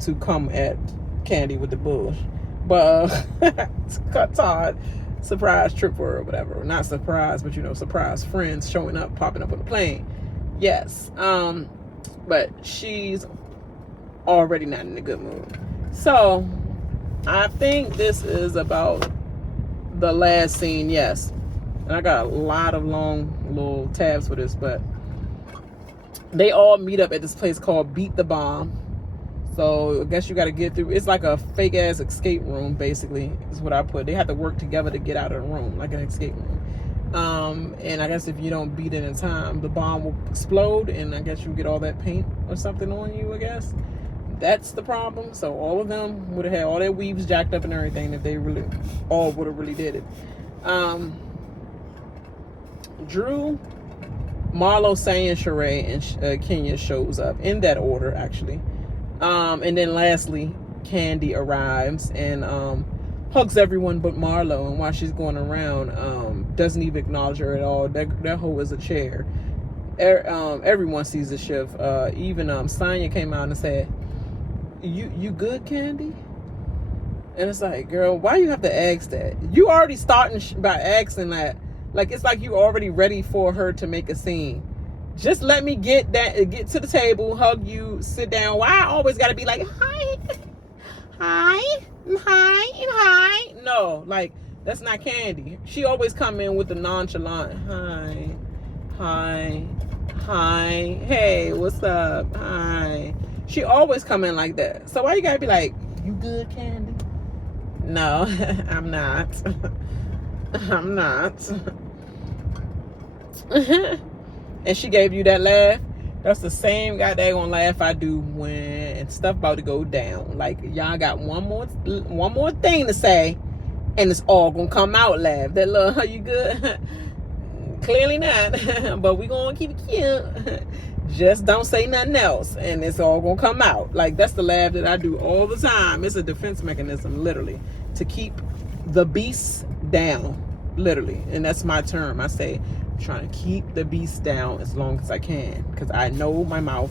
to come at Kandi with the bush. But Todd surprise trip for her or whatever. Not surprise, but surprise friends showing up, popping up on the plane. Yes. But she's already not in a good mood. So I think this is about the last scene. Yes. And I got a lot of long little tabs for this, but they all meet up at this place called Beat the Bomb. So I guess you got to get through. It's like a fake ass escape room, basically, is what I put. They have to work together to get out of the room, like an escape room. And I guess if you don't beat it in time, the bomb will explode, and I guess you get all that paint or something on you, I guess. That's the problem. So all of them would have had all their weaves jacked up and everything if they really all would have really did it. Drew, Marlo, Sanya, Sheree, and Kenya shows up in that order, actually. And then lastly, Kandi arrives and hugs everyone but Marlo, and while she's going around, doesn't even acknowledge her at all. That hoe is a chair. Everyone sees the shift. Even Sanya came out and said, You good, Kandi? And it's like, girl, why you have to ask that? You already starting by asking that. Like, it's like you already ready for her to make a scene. Just let me get to the table, hug you, sit down. Why I always got to be like, hi, hi, hi, hi? No, like, that's not Kandi. She always come in with the nonchalant, hi, hi, hi, hey, what's up, hi. She always come in like that. So why you got to be like, you good, Kandi? No, I'm not. I'm not. And she gave you that laugh. That's the same goddamn laugh I do when stuff about to go down. Like, y'all got one more thing to say, and it's all gonna come out laugh. That little, are you good? Clearly not. But we gonna keep it cute. Just don't say nothing else, and it's all gonna come out. Like, that's the laugh that I do all the time. It's a defense mechanism, literally, to keep the beast down, literally. And that's my term. I say, I'm trying to keep the beast down as long as I can, because I know my mouth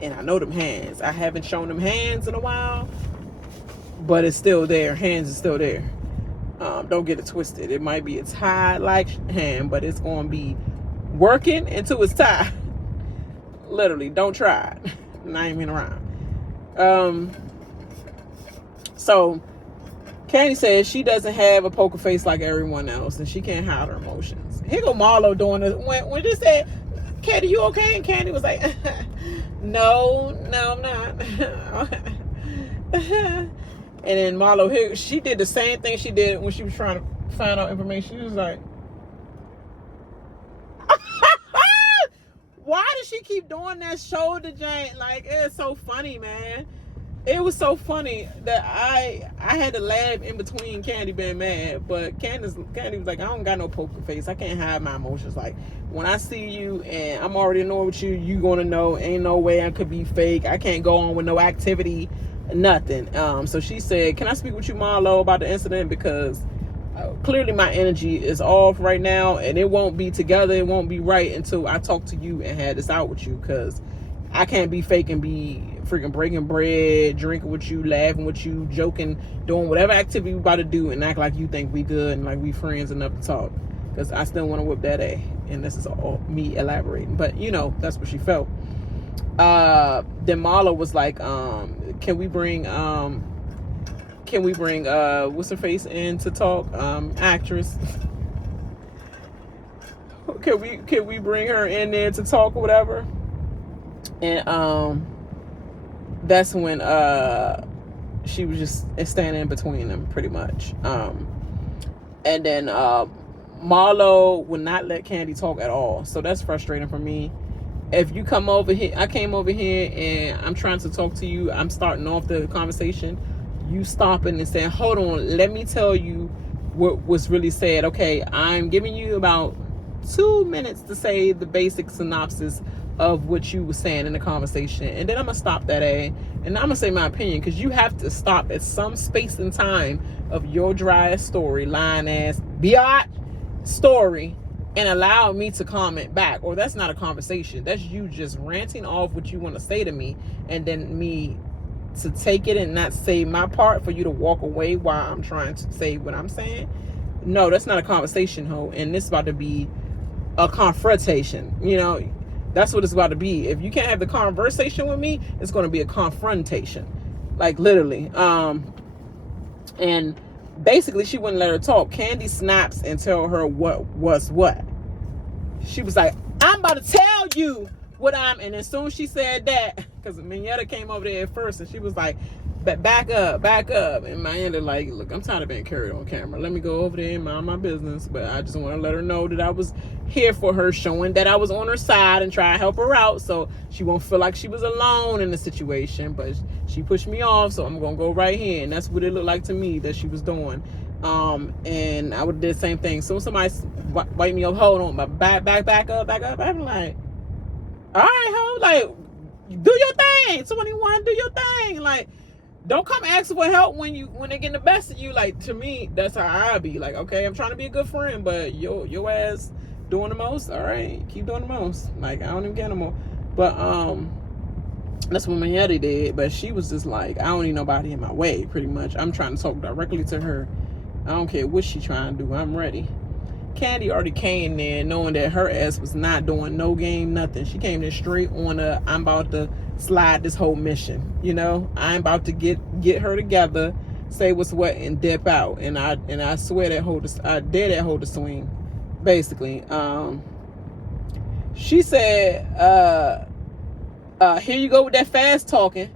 and I know them hands. I haven't shown them hands in a while, but it's still there. Hands is still there. Don't get it twisted. It might be a tied like hand, but it's gonna be working until it's tied. Literally, don't try it. Not even around. So Kandi says she doesn't have a poker face like everyone else, and she can't hide her emotions. Here go Marlo doing it. When they said, Kandi, you okay? And Kandi was like, no, I'm not. And then Marlo, here, she did the same thing she did when she was trying to find out information. She was like, why does she keep doing that shoulder joint? Like, it's so funny, man. It was so funny that I had to laugh in between Kandi being mad. But Kandi was like, I don't got no poker face. I can't hide my emotions. Like, when I see you and I'm already annoyed with you, you gonna know. Ain't no way I could be fake. I can't go on with no activity, nothing. So she said, can I speak with you, Marlo, about the incident? Because clearly my energy is off right now, and it won't be together. It won't be right until I talk to you and have this out with you, because I can't be fake and be freaking breaking bread, drinking with you, laughing with you, joking, doing whatever activity we about to do, and act like you think we good and like we friends enough to talk, because I still want to whip that A. And this is all me elaborating, but you know, that's what she felt. Then Marlo was like, can we bring what's her face in to talk? Actress. Can we bring her in there to talk or whatever? And that's when she was just standing in between them, pretty much. And then Marlo would not let Kandi talk at all, so that's frustrating for me. If you come over here, I came over here and I'm trying to talk to you, I'm starting off the conversation, you stopping and saying, hold on, let me tell you what was really said. Okay, I'm giving you about 2 minutes to say the basic synopsis of what you were saying in the conversation, and then I'm gonna stop that and I'm gonna say my opinion, because you have to stop at some space and time of your dry ass story, lying ass biatch story, and allow me to comment back. Or that's not a conversation, that's you just ranting off what you want to say to me, and then me to take it and not say my part for you to walk away while I'm trying to say what I'm saying. No, that's not a conversation, ho. And this is about to be a confrontation. You know, that's what it's about to be. If you can't have the conversation with me, it's going to be a confrontation, like literally. And basically she wouldn't let her talk. Kandi snaps and tell her what was what. She was like, I'm about to tell you what I'm, and as soon as she said that, because Mignetta came over there at first and she was like, back up, and Mignetta like, look, I'm tired of being carried on camera, let me go over there and mind my business. But I just want to let her know that I was here for her, showing that I was on her side and try to help her out, so she won't feel like she was alone in the situation. But she pushed me off, so I'm gonna go right here, and that's what it looked like to me that she was doing. And I would have did the same thing. So somebody wipe me up, hold on, but back up. I'm like, all right, ho, like, do your thing. 21, do your thing. Like, don't come asking for help when they get the best of you. Like, to me, that's how I be. Like, okay, I'm trying to be a good friend, but your ass doing the most. All right, keep doing the most. Like, I don't even get no more. But That's what Mayetta did, but she was just like, I don't need nobody in my way, pretty much. I'm trying to talk directly to her. I don't care what she trying to do. I'm ready. Kandi already came there knowing that her ass was not doing no game, nothing. She came there straight on I'm about to slide this whole mission. You know, I'm about to get her together, say what's what, and dip out. And I swear I dare that hoe to swing, basically. She said, here you go with that fast talking.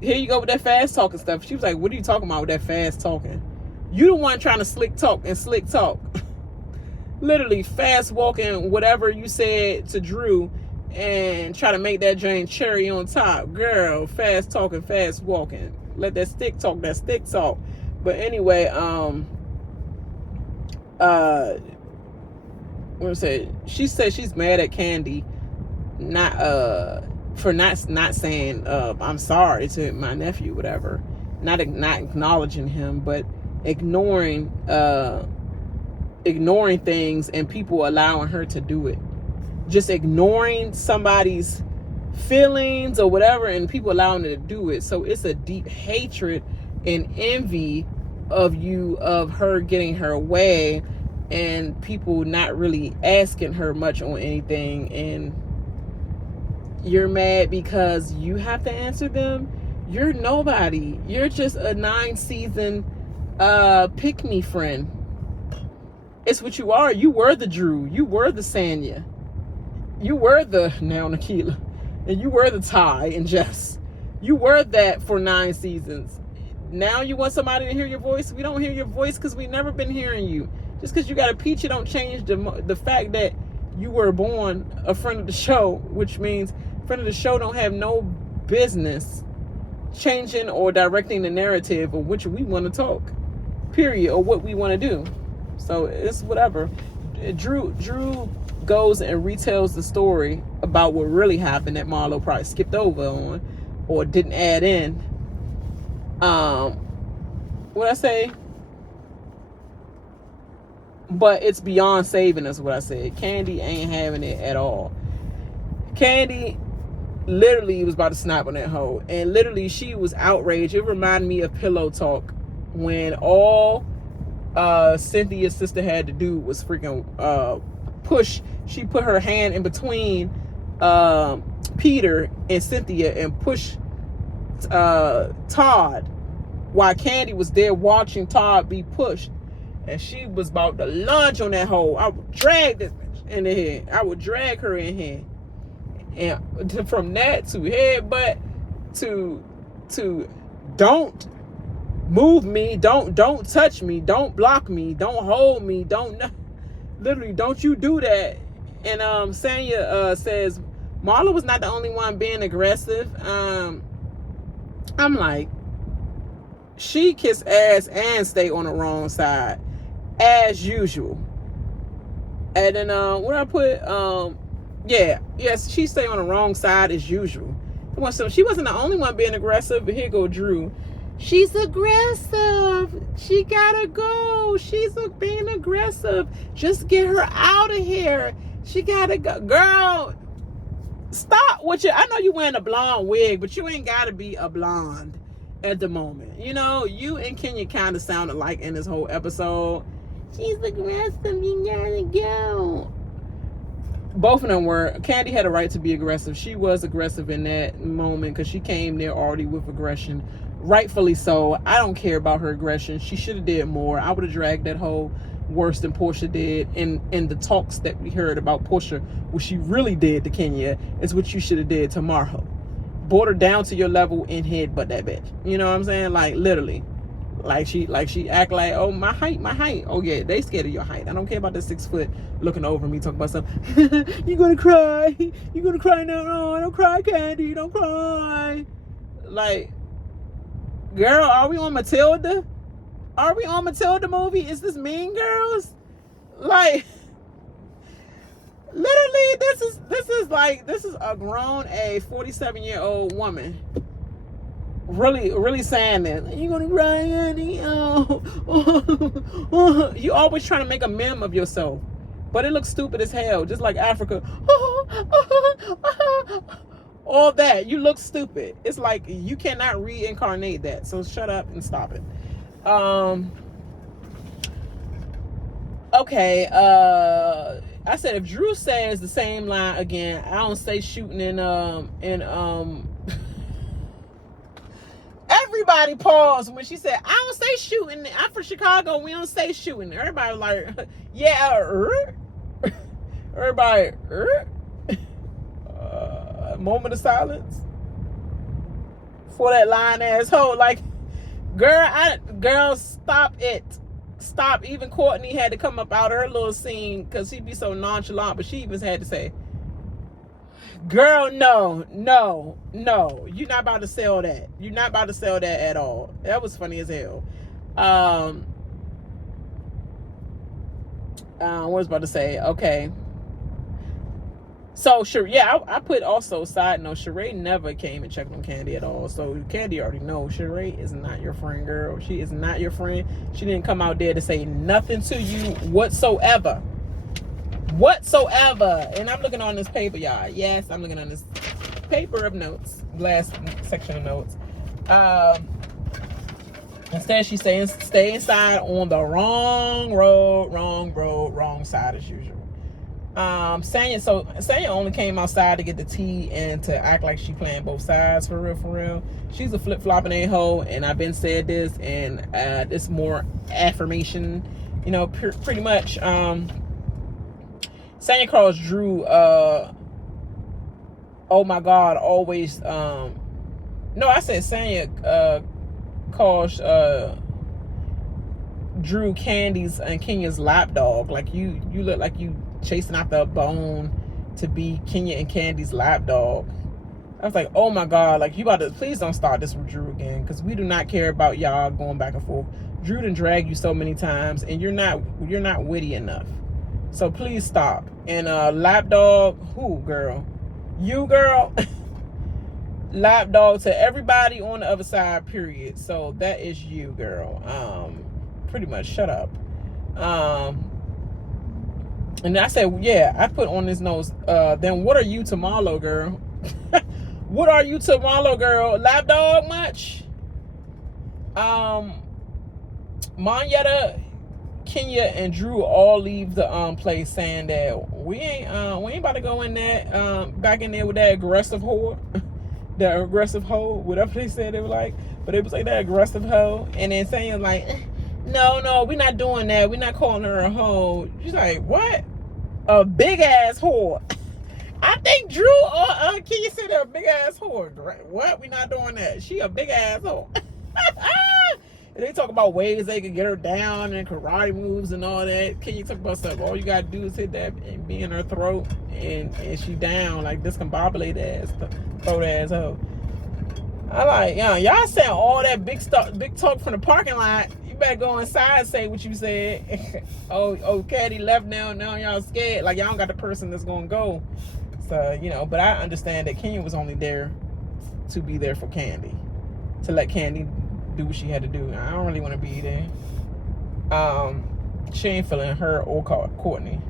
Here you go with that fast talking stuff. She was like, what are you talking about with that fast talking? You the one trying to slick talk. Literally fast walking whatever you said to Drew and try to make that joint cherry on top. Girl, fast talking, fast walking. Let that stick talk. But anyway, what I say? She said she's mad at Kandi for not saying I'm sorry to my nephew, whatever. Not acknowledging him, but ignoring things and people allowing her to do it. Just ignoring somebody's feelings or whatever, and people allowing her to do it. So it's a deep hatred and envy of her getting her way, and people not really asking her much on anything, and you're mad because you have to answer them. You're nobody. You're just a 9-season pick-me friend. It's what you are. You were the Drew. You were the Sanya. You were the now Nikila. And you were the Ty and Jess. You were that for 9 seasons. Now you want somebody to hear your voice? We don't hear your voice because we've never been hearing you. Just because you got a peach, it don't change the fact that you were born a friend of the show, which means friend of the show don't have no business changing or directing the narrative of which we want to talk, period, or what we want to do. So it's whatever. Drew goes and retells the story about what really happened that Marlo probably skipped over on or didn't add in. What I say? But it's beyond saving us, what I said. Kandi ain't having it at all. Kandi literally was about to snap on that hoe. And literally she was outraged. It reminded me of Pillow Talk when all Cynthia's sister had to do was freaking push. She put her hand in between Peter and Cynthia and push Todd while Kandi was there watching Todd be pushed. And she was about to lunge on that hole. I would drag this bitch in the head. I would drag her in here. And from that to headbutt to don't move me, don't touch me, don't block me, don't hold me, literally don't you do that. And Sanya says Marlo was not the only one being aggressive. I'm like, she kissed ass and stay on the wrong side as usual. And then what I put yes, she stay on the wrong side as usual. So she wasn't the only one being aggressive, but here go Drew. She's aggressive. She gotta go. She's being aggressive. Just get her out of here. She gotta go. Girl, stop with you. I know you wearing a blonde wig, but you ain't gotta be a blonde at the moment. You know, you and Kenya kind of sound alike in this whole episode. She's aggressive. You gotta go. Both of them were. Kandi had a right to be aggressive. She was aggressive in that moment because she came there already with aggression. Rightfully so. I don't care about her aggression. She should have did more. I would have dragged that hoe worse than Portia did. In the talks that we heard about Portia, what she really did to Kenya is what you should have did to Marlo. Brought her down to your level and headbutt that bitch. You know what I'm saying? Like literally. Like she act like, oh, my height. Oh yeah, they scared of your height. I don't care about that 6 foot looking over me talking about something. You're gonna cry. You're gonna cry now. No, don't cry, Kandi. Don't cry. Like, girl, are we on Matilda? Are we on Matilda movie? Is this Mean Girls? Like, literally, this is a grown 47-year-old woman. Really saying that. You gonna cry, Annie? Oh. You always trying to make a meme of yourself. But it looks stupid as hell. Just like Africa. all that. You look stupid. It's like you cannot reincarnate that. So shut up and stop it. Okay. I said if Drew says the same line again, I don't say shooting in everybody paused when she said, I don't say shooting. I'm from Chicago. We don't say shooting. Everybody was like, yeah. Everybody, moment of silence for that lying asshole. Like, girl, stop it. Stop. Even Courtney had to come up out of her little scene because she'd be so nonchalant, but she even had to say, girl, no. You're not about to sell that. You're not about to sell that at all. That was funny as hell. What was I about to say? Okay. So, sure, yeah, I put also, side note, Sheree never came and checked on Kandi at all. So, Kandi already knows Sheree is not your friend, girl. She is not your friend. She didn't come out there to say nothing to you whatsoever. And I'm looking on this paper, y'all. Yes, I'm looking on this paper of notes, last section of notes. Instead, she's saying stay inside on the wrong side as usual. Sanya only came outside to get the tea and to act like she playing both sides for real. She's a flip-flopping a-hole, and I've been said this, and it's more affirmation, pretty much. Sanya calls Drew, oh my God, always, no, I said Sanya calls Drew Kandi's and Kenya's lapdog. Like, you look like you chasing after a bone to be Kenya and Kandi's lapdog. I was like, oh my God, like, you about to, please don't start this with Drew again, because we do not care about y'all going back and forth. Drew done dragged you so many times, and you're not witty enough. So please stop. And lapdog, who, girl? You, girl? Lapdog to everybody on the other side, period. So that is you, girl. Pretty much shut up. And I said, yeah, I put on this nose, then what are you to Marlo, girl? What are you to Marlo, girl? Lapdog much? Monyetta, Kenya, and Drew all leave the place saying that we ain't about to go in there, back in there with that aggressive whore. The aggressive hoe, whatever they said they were like. But it was like that aggressive hoe. And then saying like, no, we're not doing that. We're not calling her a hoe. She's like, what? A big ass whore. I think Drew or Kenya said a big ass whore. What? We're not doing that. She a big ass whore. And they talk about ways they can get her down and karate moves and all that. Kenya talk about stuff. All you gotta do is hit that and be in her throat and she down like discombobulated ass throat ass hoe. I like, y'all saying all that big talk from the parking lot. You better go inside and say what you said. oh, Kandi left now y'all scared. Like, y'all don't got the person that's gonna go. So, but I understand that Kenya was only there to be there for Kandi. To let Kandi do what she had to do. I don't really want to be there. She ain't feeling her or Courtney.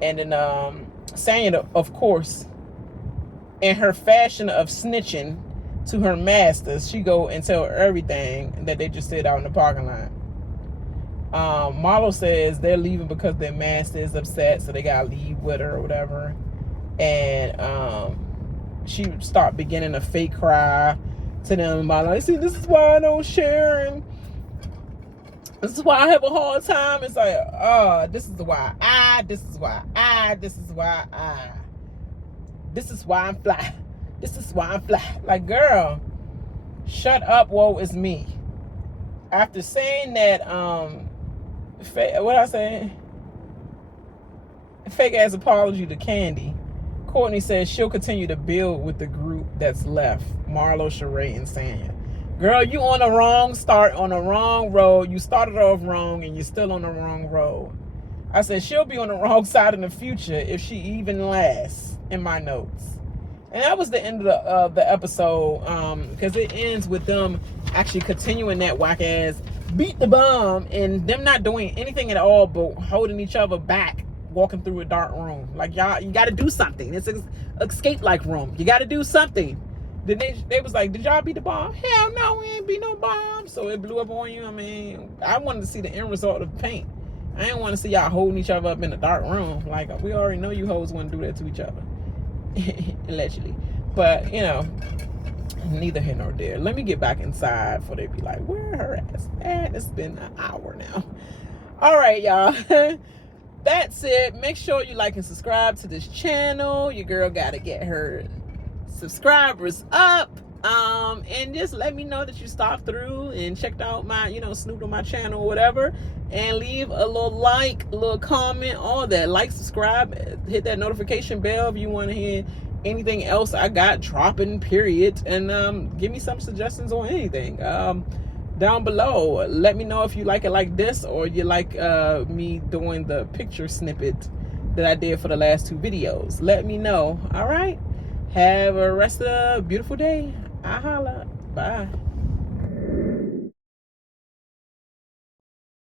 And then Sanya, of course, in her fashion of snitching to her masters, she go and tell everything that they just said out in the parking lot. Marlo says they're leaving because their master is upset, so they gotta leave with her or whatever. And she start beginning a fake cry to them about, like, see, this is why I don't share, and this is why I have a hard time. It's like, this is why I'm fly. This is why I'm fly. Like, girl, shut up, woe is me. After saying that, what I say? Fake ass apology to Kandi, Courtney says she'll continue to build with the group that's left. Marlo, Sheree, and Sanya. Girl, you on the wrong start, on the wrong road. You started off wrong and you're still on the wrong road. I said she'll be on the wrong side in the future if she even lasts, in my notes. And that was the end of the episode, because it ends with them actually continuing that whack ass beat the bum and them not doing anything at all but holding each other back walking through a dark room. Like, y'all, you got to do something. It's an escape-like room. You got to do something. Then they was like, did y'all beat the bomb? Hell no, we ain't beat no bomb. So it blew up on you. I mean, I wanted to see the end result of the paint. I didn't want to see y'all holding each other up in a dark room. Like, we already know you hoes want to do that to each other. Allegedly. But, you know, neither here nor there. Let me get back inside before they be like, where her ass at? It's been an hour now. All right, y'all. That's it. Make sure you like and subscribe to this channel. Your girl got to get her subscribers up. And just let me know that you stopped through and checked out my, you know, snooped on my channel or whatever, and leave a little like, a little comment, all that. Like, subscribe, hit that notification bell if you want to hear anything else I got dropping, period. And give me some suggestions on anything down below. Let me know if you like it like this, or you like me doing the picture snippet that I did for the last 2 videos. Let me know. All right, have a rest of a beautiful day. I holla. Bye.